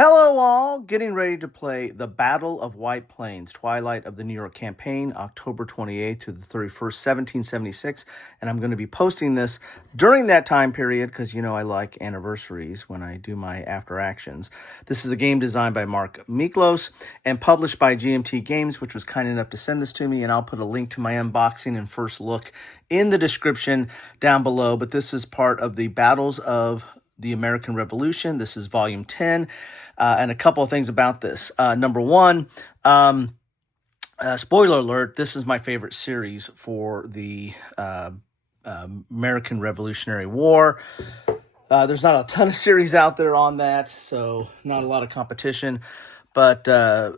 Hello, all. Getting ready to play the Battle of White Plains, Twilight of the New York Campaign, October 28th to the 31st, 1776. And I'm going to be posting this during that time period because, I like anniversaries when I do my after actions. This is a game designed by Mark Miklos and published by GMT Games, which was kind enough to send this to me. And I'll put a link to my unboxing and first look in the description down below. But this is part of the Battles of the American Revolution. This is volume 10. And a couple of things about this. Number one, spoiler alert, this is my favorite series for the American Revolutionary War. There's not a ton of series out there on that, so not a lot of competition. But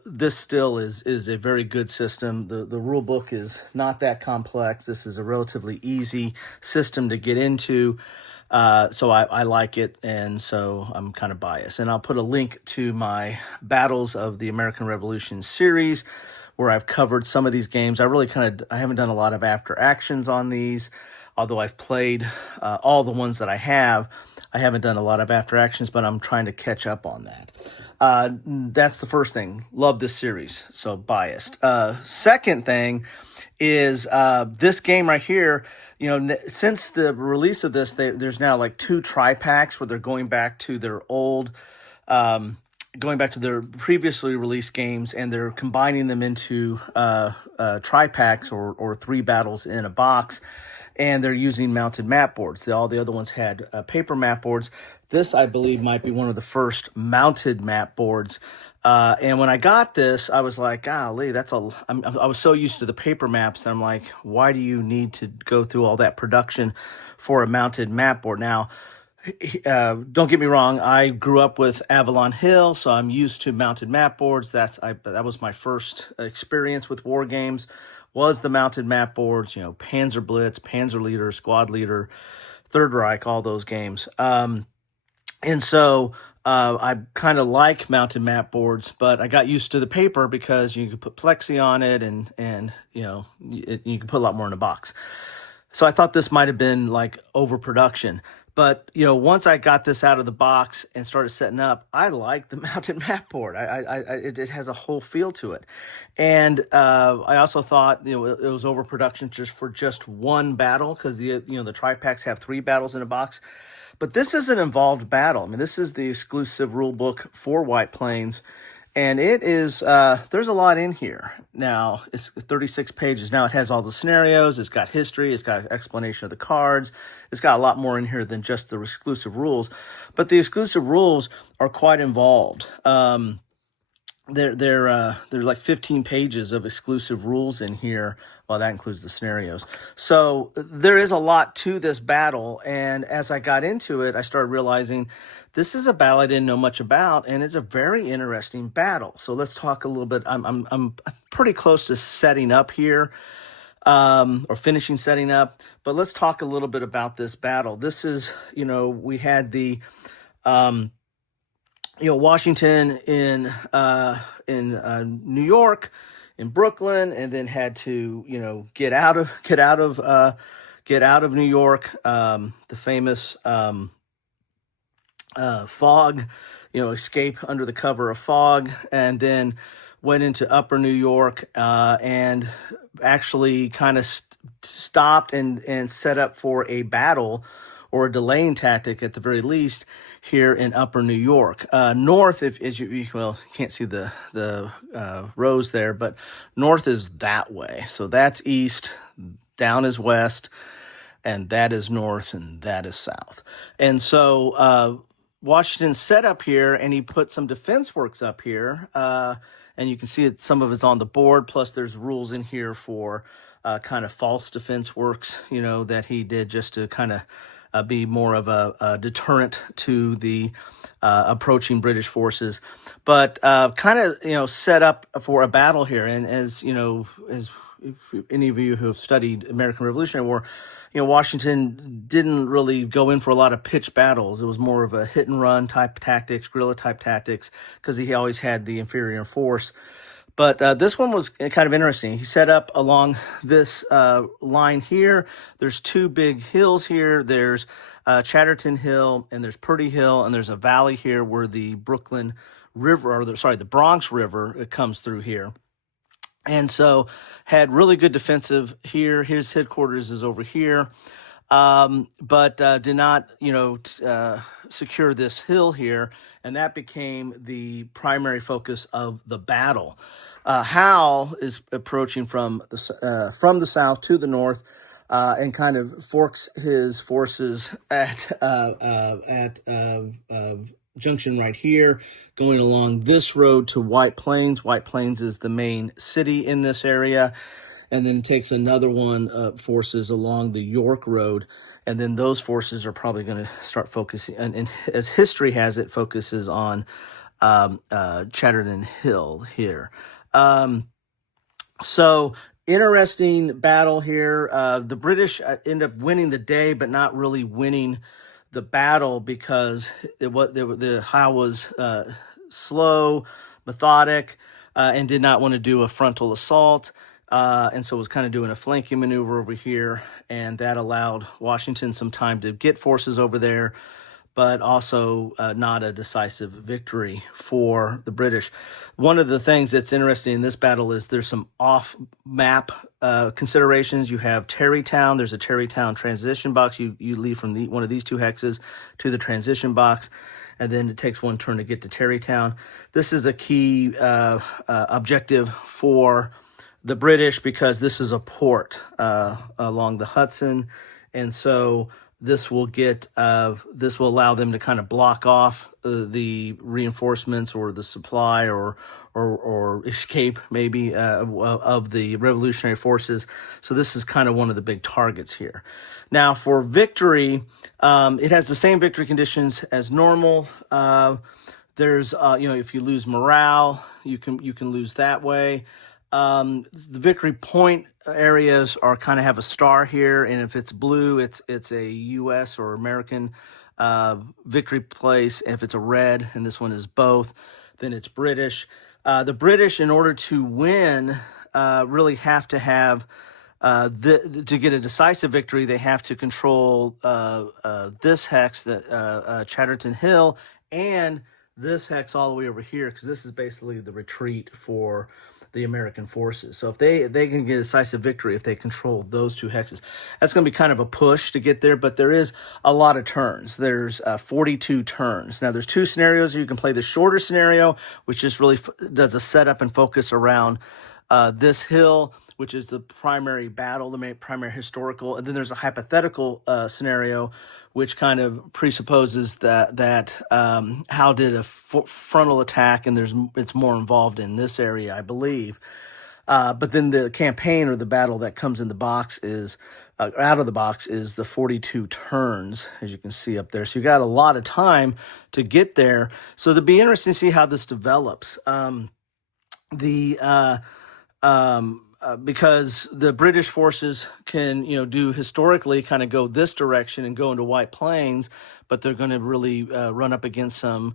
this still is a very good system. The rule book is not that complex. This is a relatively easy system to get into. So I like it, and so I'm kind of biased. And I'll put a link to my Battles of the American Revolution series, where I've covered some of these games. I haven't done a lot of after actions on these, although I've played all the ones that I have. I haven't done a lot of after actions, but I'm trying to catch up on that. That's the first thing. Love this series, so biased. Second thing is this game right here. Since the release of this, there's now like 2 tri-packs where they're going back to their previously released games, and they're combining them into tri-packs or 3 battles in a box, and they're using mounted map boards. All the other ones had paper map boards. This, I believe, might be one of the first mounted map boards. And when I got this, I was like, golly, I was so used to the paper maps. And I'm like, why do you need to go through all that production for a mounted map board? Now, don't get me wrong. I grew up with Avalon Hill, so I'm used to mounted map boards. That was my first experience with war games, was the mounted map boards, Panzer Blitz, Panzer Leader, Squad Leader, Third Reich, all those games. And so I kind of like mounted map boards, but I got used to the paper because you could put plexi on it, and you can put a lot more in a box. So I thought this might have been like overproduction. But, once I got this out of the box and started setting up, I like the mounted map board. It has a whole feel to it. And I also thought, it was overproduction for just one battle, because the tri-packs have 3 battles in a box. But this is an involved battle. I mean, this is the exclusive rule book for White Plains, and it is, there's a lot in here. Now, it's 36 pages. Now, it has all the scenarios, it's got history, it's got explanation of the cards, it's got a lot more in here than just the exclusive rules. But the exclusive rules are quite involved. There's like 15 pages of exclusive rules in here. Well, that includes the scenarios. So there is a lot to this battle. And as I got into it, I started realizing this is a battle I didn't know much about, and it's a very interesting battle. So let's talk a little bit. I'm pretty close to setting up here, or finishing setting up. But let's talk a little bit about this battle. This is, we had the Washington in New York, in Brooklyn, and then had to get out of New York. The famous fog, escape under the cover of fog, and then went into upper New York, and actually kind of stopped and set up for a battle, or a delaying tactic at the very least, here in upper New York. North, you can't see the rows there, but north is that way. So that's east, down is west, and that is north, and that is south. And so Washington set up here, and he put some defense works up here, and you can see that some of it's on the board, plus there's rules in here for kind of false defense works, that he did just to kind of be more of a deterrent to the approaching British forces, but kind of set up for a battle here. And as as any of you who have studied American Revolutionary War, Washington didn't really go in for a lot of pitched battles. It was more of a hit and run type tactics, guerrilla type tactics, because he always had the inferior force. But this one was kind of interesting. He set up along this line here. There's 2 big hills here. There's Chatterton Hill, and there's Purdy Hill, and there's a valley here where the Brooklyn river, or the Bronx River, it comes through here. And so had really good defensive here. His headquarters is over here, but did not, secure this hill here, and that became the primary focus of the battle. Howe is approaching from the south to the north, and kind of forks his forces at junction right here, going along this road to White Plains. White Plains is the main city in this area, and then takes another one, forces along the York Road, and then those forces are probably going to start focusing, and as history has it, focuses on Chatterton Hill here. So interesting battle here. The British end up winning the day, but not really winning the battle, because the Howe was slow, methodic, and did not want to do a frontal assault, and so was kind of doing a flanking maneuver over here, and that allowed Washington some time to get forces over there, but also not a decisive victory for the British. One of the things that's interesting in this battle is there's some off-map considerations. You have Tarrytown. There's a Tarrytown transition box. You leave from one of these two hexes to the transition box, and then it takes one turn to get to Tarrytown. This is a key objective for the British, because this is a port along the Hudson, and so this will allow them to kind of block off the reinforcements or the supply or escape maybe of the revolutionary forces. So this is kind of one of the big targets here. Now for victory, it has the same victory conditions as normal. There's if you lose morale, you can lose that way. The victory point areas are kind of have a star here, and if it's blue, it's a U.S. or American victory place. And if it's a red, and this one is both, then it's British. The British, in order to win, really have to have to get a decisive victory. They have to control this hex, that Chatterton Hill, and this hex all the way over here, because this is basically the retreat for the American forces. So if they can get a decisive victory if they control those two hexes, that's going to be kind of a push to get there, but there is a lot of turns. There's 42 turns. Now there's two scenarios. You can play the shorter scenario, which just really does a setup and focus around this hill, which is the primary battle, the primary historical, and then there's a hypothetical scenario, which kind of presupposes that Howe did a frontal attack, and it's more involved in this area, I believe. But then the campaign, or the battle that comes in the box, is out of the box, is the 42 turns, as you can see up there. So you got a lot of time to get there. So it'll be interesting to see how this develops. Because the British forces can, do historically kind of go this direction and go into White Plains, but they're going to really run up against some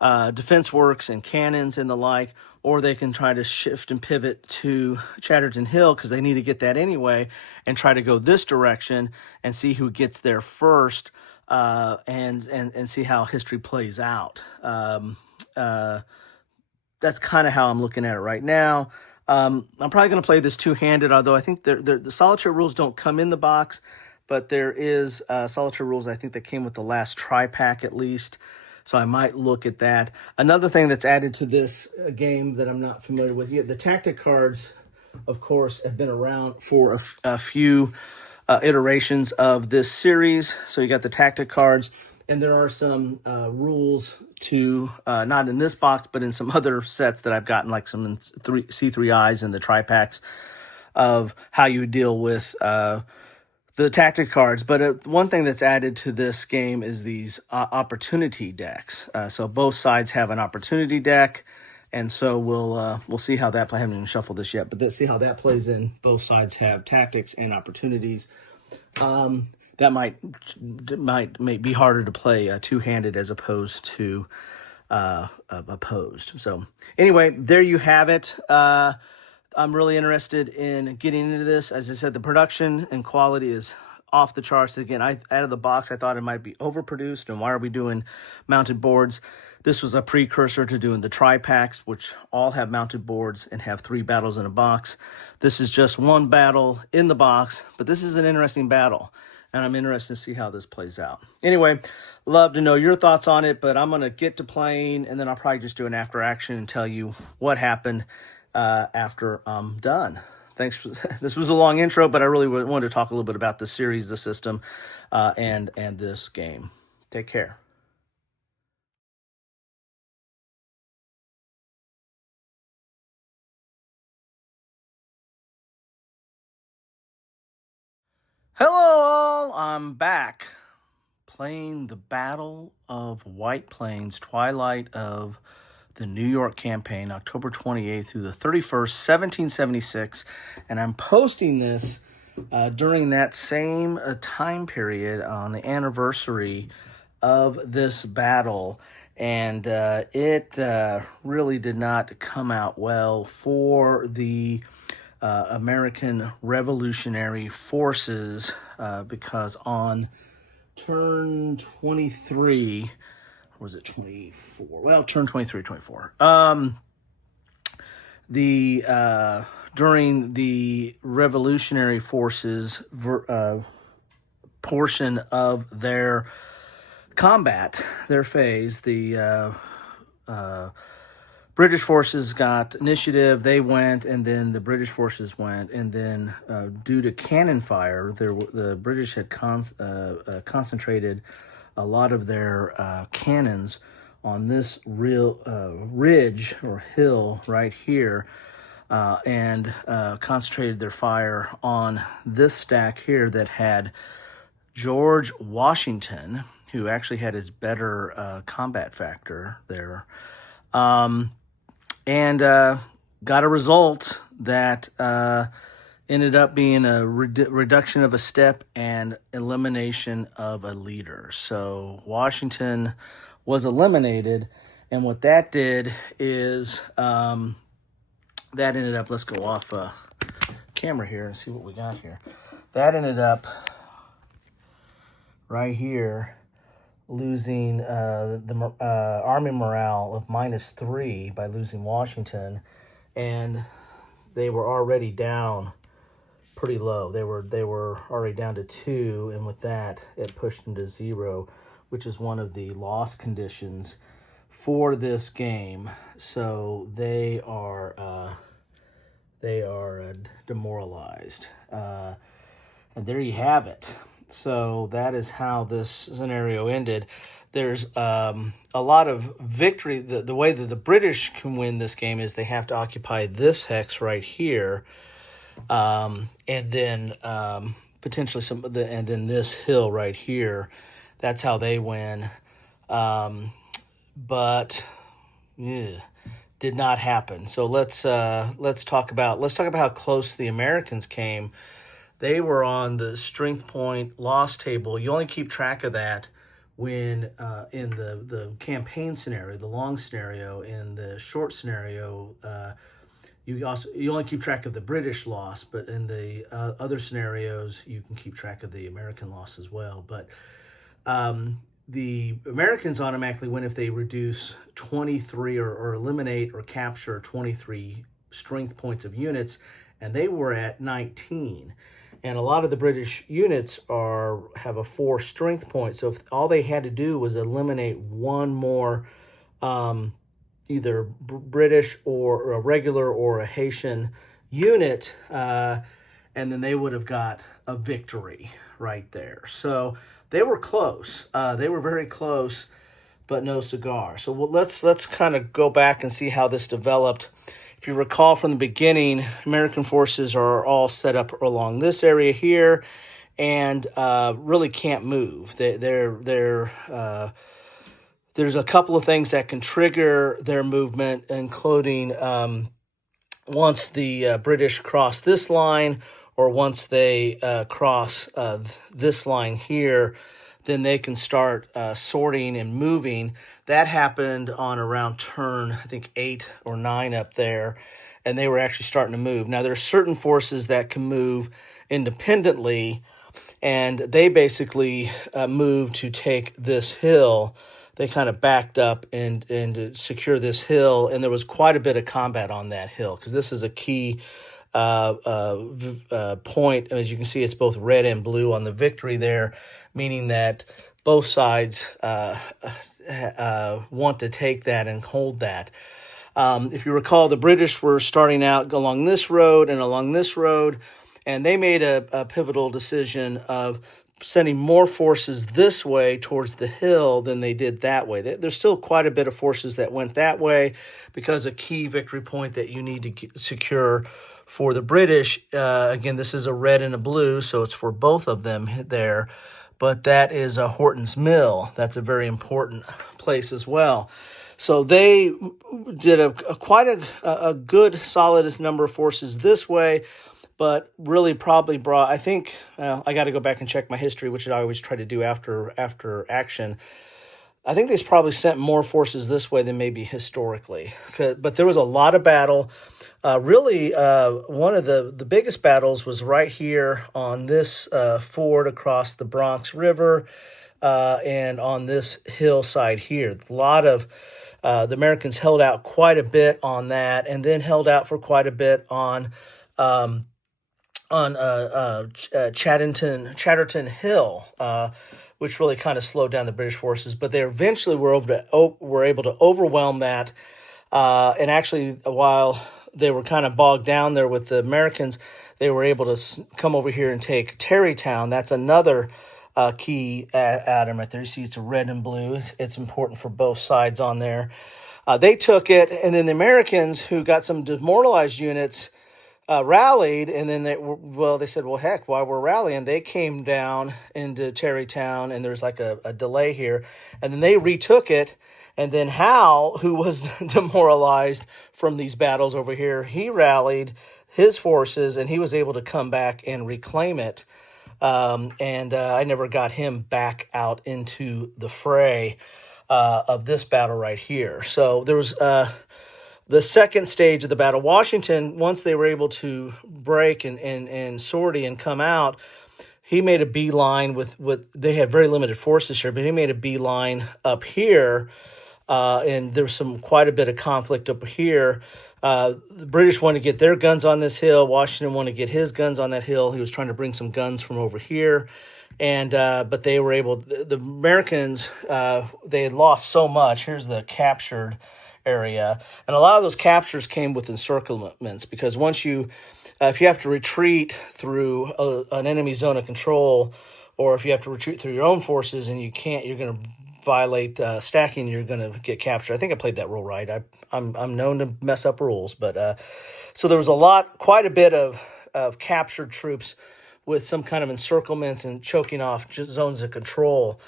defense works and cannons and the like, or they can try to shift and pivot to Chatterton Hill, because they need to get that anyway, and try to go this direction and see who gets there first, and see how history plays out. That's kind of how I'm looking at it right now. I'm probably going to play this two-handed, although I think the solitaire rules don't come in the box, but there is solitaire rules, I think, that came with the last tri-pack at least, so I might look at that. Another thing that's added to this game that I'm not familiar with yet, the tactic cards, of course, have been around for a few iterations of this series. So you got the tactic cards, and there are some rules to, not in this box, but in some other sets that I've gotten, like some in C3Is and the tri-packs, of how you deal with the tactic cards. But one thing that's added to this game is these opportunity decks. So both sides have an opportunity deck, and so we'll see how that plays. I haven't even shuffled this yet, but let's see how that plays in. Both sides have tactics and opportunities. That might be harder to play two-handed as opposed to opposed. So anyway, there you have it. I'm really interested in getting into this. As I said, the production and quality is off the charts. Again, out of the box, I thought it might be overproduced, and why are we doing mounted boards? This was a precursor to doing the tri-packs, which all have mounted boards and have 3 battles in a box. This is just 1 battle in the box, but this is an interesting battle, and I'm interested to see how this plays out. Anyway, love to know your thoughts on it, but I'm going to get to playing, and then I'll probably just do an after action and tell you what happened after I'm done. Thanks. This was a long intro, but I really wanted to talk a little bit about the series, the system, and this game. Take care. Hello all, I'm back playing the Battle of White Plains, Twilight of the New York Campaign, October 28th through the 31st, 1776, and I'm posting this during that same time period on the anniversary of this battle, and it really did not come out well for the American Revolutionary Forces because on turn 23, or was it 24? Well, turn 23, 24. During the Revolutionary Forces portion of their combat, their phase, the British forces got initiative, they went, and then the British forces went, and then due to cannon fire, the British had concentrated a lot of their cannons on this ridge or hill right here, and concentrated their fire on this stack here that had George Washington, who actually had his better combat factor there, and got a result that ended up being a reduction of a step and elimination of a leader. So Washington was eliminated, and what that did is that ended up, let's go off camera here and see what we got here. That ended up right here losing the army morale of -3 by losing Washington, and they were already down pretty low. They were already down to 2, and with that, it pushed them to 0, which is one of the loss conditions for this game. So they are demoralized, and there you have it. So that is how this scenario ended. There's a lot of victory. The way that the British can win this game is they have to occupy this hex right here, and then potentially and then this hill right here. That's how they win. But did not happen. So let's talk about how close the Americans came. They were on the strength point loss table. You only keep track of that when in the campaign scenario, the long scenario. In the short scenario, you only keep track of the British loss, but in the other scenarios, you can keep track of the American loss as well. But the Americans automatically win if they reduce 23 or eliminate or capture 23 strength points of units, and they were at 19. And a lot of the British units have a 4 strength point. So if all they had to do was eliminate one more either British or a regular or a Hessian unit, and then they would have got a victory right there. So they were close. They were very close, but no cigar. So let's kind of go back and see how this developed. If you recall from the beginning, American forces are all set up along this area here, and really can't move. There's a couple of things that can trigger their movement, including once the British cross this line, or once they cross this line here, then they can start sorting and moving. That happened on around turn, I think, 8 or 9 up there, and they were actually starting to move. Now, there are certain forces that can move independently, and they basically moved to take this hill. They kind of backed up and to secure this hill, and there was quite a bit of combat on that hill because this is a key point. As you can see, it's both red and blue on the victory there, meaning that both sides want to take that and hold that. If you recall, the British were starting out along this road and along this road, and they made a pivotal decision of sending more forces this way towards the hill than they did that way. There's still quite a bit of forces that went that way because a key victory point that you need to secure for the British, again, this is a red and a blue, so it's for both of them there, but that is a Horton's Mill. That's a very important place as well. So they did quite a good, solid number of forces this way, but really probably brought, I think, I got to go back and check my history, which I always try to do after action. I think they probably sent more forces this way than maybe historically. But there was a lot of battle. Really, one of the biggest battles was right here on this ford across the Bronx River and on this hillside here. A lot of the Americans held out quite a bit on that, and then held out for quite a bit on Chatterton Hill, which really kind of slowed down the British forces. But they eventually were able to overwhelm that. And actually, while they were kind of bogged down there with the Americans, they were able to come over here and take Tarrytown. That's another key atom right there. You see it's a red and blue. It's important for both sides on there. They took it, and then the Americans, who got some demoralized units, rallied, and then they said, well, heck, while we're rallying, they came down into Tarrytown, and there's like a delay here, and then they retook it. And then Howe, who was demoralized from these battles over here, he rallied his forces, and he was able to come back and reclaim it. I never got him back out into the fray of this battle right here. So there was the second stage of the battle. Washington, once they were able to break and sortie and come out, he made a beeline with they had very limited forces here, but he made a beeline up here. And there was quite a bit of conflict up here. The British wanted to get their guns on this hill. Washington wanted to get his guns on that hill. He was trying to bring some guns from over here. But they were able, the Americans, they had lost so much. Here's the captured area. And a lot of those captures came with encirclements, because once if you have to retreat through an enemy zone of control, or if you have to retreat through your own forces and you can't, you're going to violate stacking, you're going to get captured. I think I played that rule right. I'm known to mess up rules, but so there was quite a bit of captured troops with some kind of encirclements and choking off zones of control.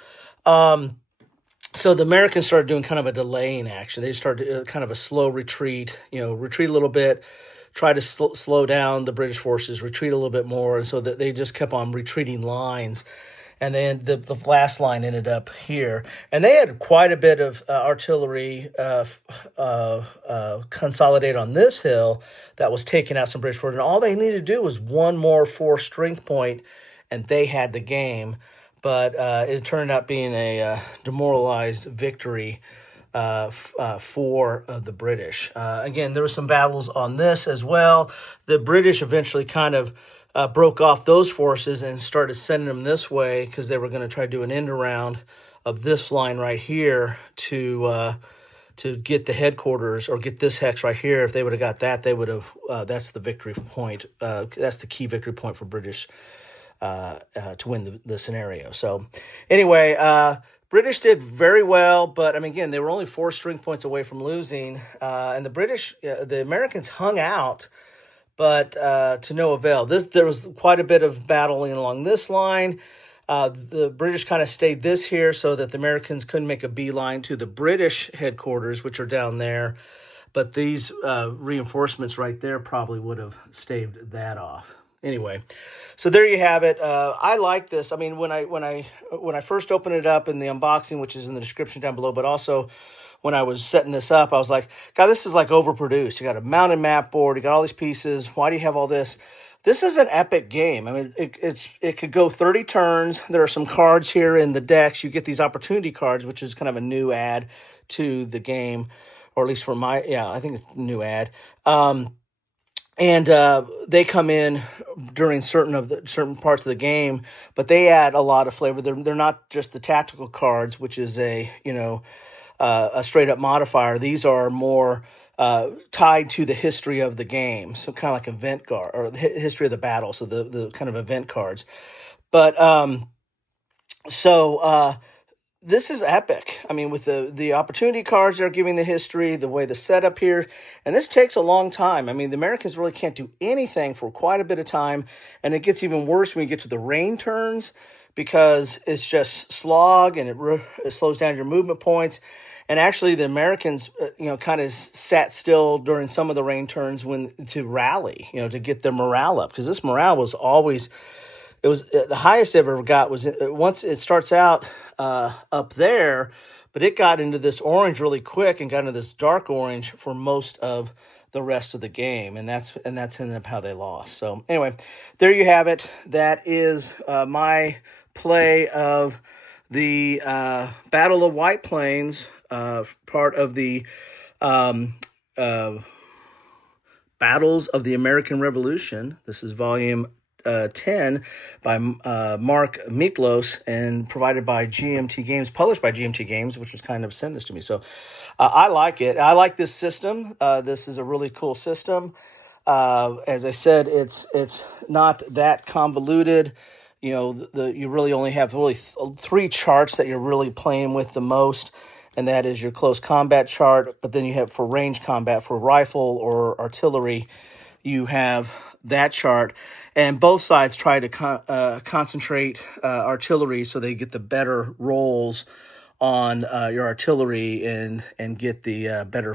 So the Americans started doing kind of a delaying action. They started kind of a slow retreat, retreat a little bit, try to slow down the British forces, retreat a little bit more, and so that they just kept on retreating lines. And then the last line ended up here. And they had quite a bit of artillery consolidate on this hill that was taking out some British forces. And all they needed to do was one more force strength point, and they had the game. But it turned out being a demoralized victory for the British. Again, there were some battles on this as well. The British eventually kind of broke off those forces and started sending them this way, because they were going to try to do an end around of this line right here to get the headquarters, or get this hex right here. If they would have got that, they would have. That's the victory point. That's the key victory point for British to win the scenario. So anyway, British did very well, but I mean, again, they were only 4 strength points away from losing, and the Americans hung out, but to no avail. There was quite a bit of battling along this line. The British kind of stayed this here so that the Americans couldn't make a beeline to the British headquarters, which are down there. But these reinforcements right there probably would have staved that off. Anyway, so there you have it. I like this. I mean, when I first opened it up in the unboxing, which is in the description down below, but also when I was setting this up, I was like, God, this is like overproduced. You got a mounted map board, you got all these pieces. Why do you have all this? This is an epic game. I mean, it could go 30 turns. There are some cards here in the decks. You get these opportunity cards, which is kind of a new add to the game, or at least for I think it's a new add. And they come in during certain parts of the game, but they add a lot of flavor. They're not just the tactical cards, which is a straight up modifier. These are more tied to the history of the game, so kind of like event card or the history of the battle. So the kind of event cards, but so this is epic. I mean, with the opportunity cards they're giving the history, the way the setup here, and this takes a long time. I mean, the Americans really can't do anything for quite a bit of time, and it gets even worse when you get to the rain turns because it's just slog and it slows down your movement points. And actually, the Americans, kind of sat still during some of the rain turns to rally, to get their morale up because this morale was always it was the highest it ever got was once it starts out up there, but it got into this orange really quick and got into this dark orange for most of the rest of the game, and that's ended up how they lost. So anyway, there you have it. That is my play of the Battle of White Plains, part of the Battles of the American Revolution. This is volume 10 by Mark Miklos and provided by GMT Games, published by GMT Games, which was kind of sent this to me. So I like it. I like this system. This is a really cool system. As I said, it's not that convoluted. You really only have three charts that you're really playing with the most, and that is your close combat chart. But then you have for range combat, for rifle or artillery, you have that chart, and both sides try to concentrate artillery so they get the better rolls on your artillery and get the better.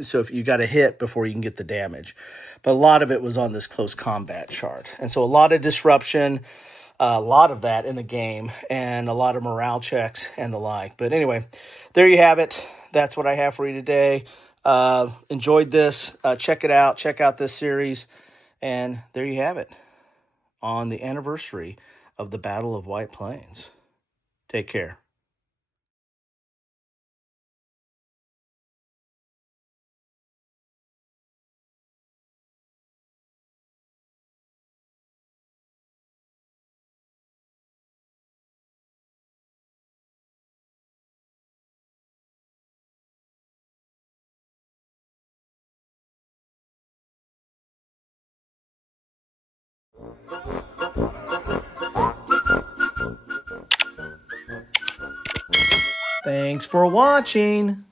So if you got to hit before you can get the damage, but a lot of it was on this close combat chart, and so a lot of disruption, a lot of that in the game, and a lot of morale checks and the like. But anyway, there you have it. That's what I have for you today. Enjoyed this. Check it out. Check out this series. And there you have it on the anniversary of the Battle of White Plains. Take care. Thanks for watching.